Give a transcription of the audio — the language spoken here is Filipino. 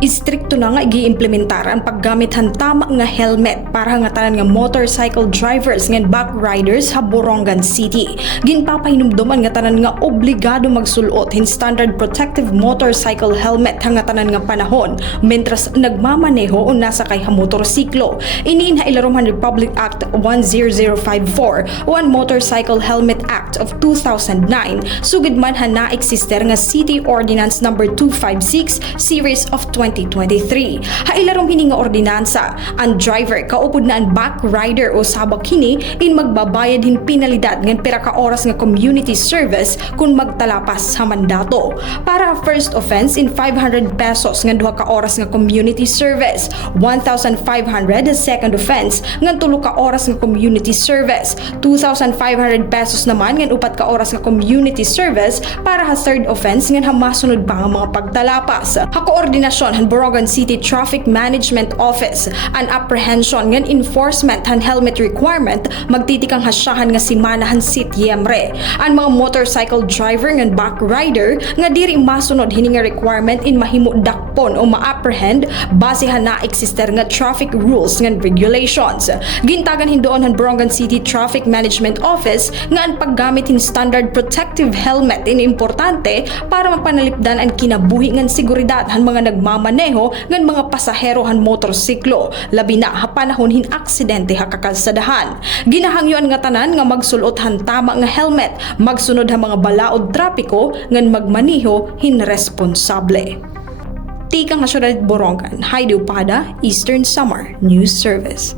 Istrikto na nga igi-implementar ang paggamit han tama nga helmet para nga tanan nga motorcycle drivers nga back riders sa Borongan City. Ginpapahinumduman nga tanan nga obligado magsulot hin standard protective motorcycle helmet nga tanan nga panahon mentras nagmamaneho o nasa kay ha motorsiklo. Iniin ha ilaruman Republic Act 10054 o ang Motorcycle Helmet Act of 2009 sugid man ha na-eksister nga City Ordinance number 256 series of 2023. Ha ilarom hini nga ordinansa, ang driver kaupod na ang back rider o sabak hini in magbabayad hin penalidad ngan pira ka oras nga community service kung magtalapas sa mandato. Para first offense in 500 pesos ngan duha ka oras nga community service, 1,500 second offense ngan tulo ka oras nga community service, 2,500 pesos naman ngan upat ka oras nga community service para ha third offense ngan ha masunod pa nga mga pagtalapas. Ha koordinasyon han Borongan City Traffic Management Office an apprehension ngan enforcement han helmet requirement magtitikang hasyahan nga simana han Setyembre. Ang mga motorcycle driver ngan back rider nga diri masunod hini nga requirement in mahimo dakpon o ma-apprehend base ha na eksister nga traffic rules ngan regulations. Gintagan hindoon han Borongan City Traffic Management Office nga ang paggamit hin standard protective helmet in importante para mapanalipdan ang kinabuhi ngan seguridad han mga nagmamaneho ngan mga pasahero han motorsiklo labi na ha panahon hin aksidente ha kakalsadahan. Ginahangyoan nga tanan nga magsulot han tama nga helmet, magsunod ha mga balaod trapiko ngan magmaniho hin responsable. Tikang Nasyonal Borongan, Heidi Upada, Eastern Samar News Service.